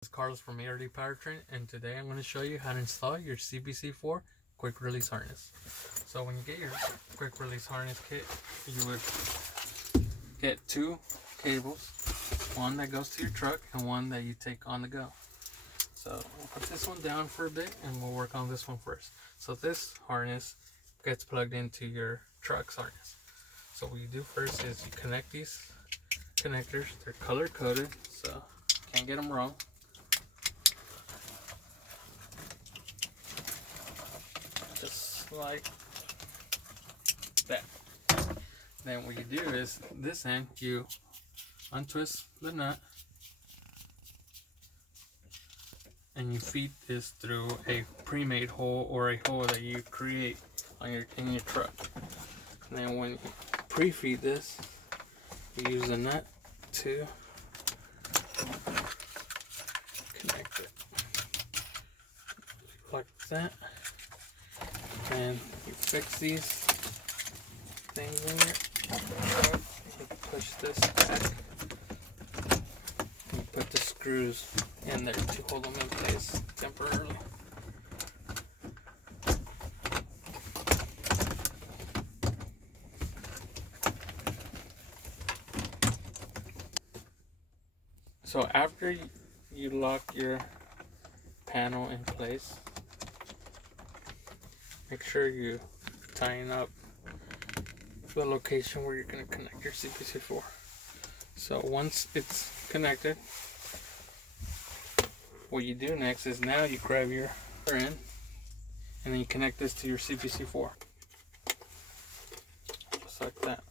This is Carlos from ARD Powertrain, and today I'm going to show you how to install your CPC4 quick release harness. So when you get your quick release harness kit, you would get two cables, one that goes to your truck and one that you take on the go. So we'll put this one down for a bit and we'll work on this one first. So this harness gets plugged into your truck's harness. So what you do first is you connect these connectors. They're color coded, so can't get them wrong. Just like that. Then what you do is this end, you untwist the nut and you feed this through a pre-made hole or a hole that you create on in your truck. And then when you pre-feed this, you use the nut to connect it like that. And you fix these things in here. You push this back. You put the screws in there to hold them in place temporarily. So after you lock your panel in place, make sure you tighten up the location where you're going to connect your CPC4. So once it's connected, what you do next is now you grab your end and then you connect this to your CPC4. Just like that.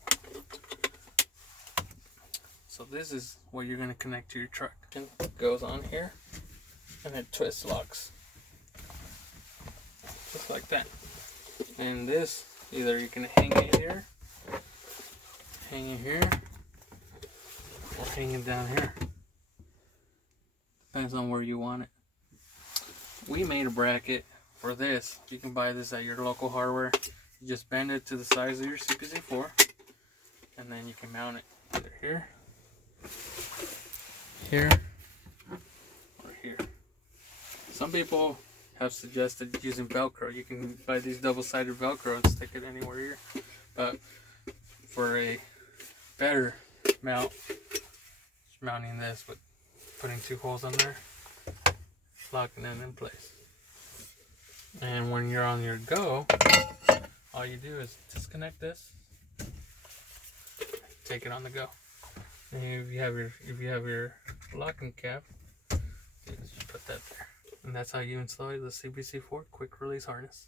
So this is what you're going to connect to your truck. It goes on here and it twist locks. Just like that. And this, either you can hang it here, or hang it down here. Depends on where you want it. We made a bracket for this. You can buy this at your local hardware. You just bend it to the size of your CPC4 and then you can mount it either here, here, or here. Some people have suggested using Velcro. You can buy these double-sided Velcro and stick it anywhere here. But for a better mount, mounting this with putting two holes on there, locking it in place. And when you're on your go, all you do is disconnect this, take it on the go. And if you have your locking cap, you just put that there. And that's how you install the CPC4 quick release harness.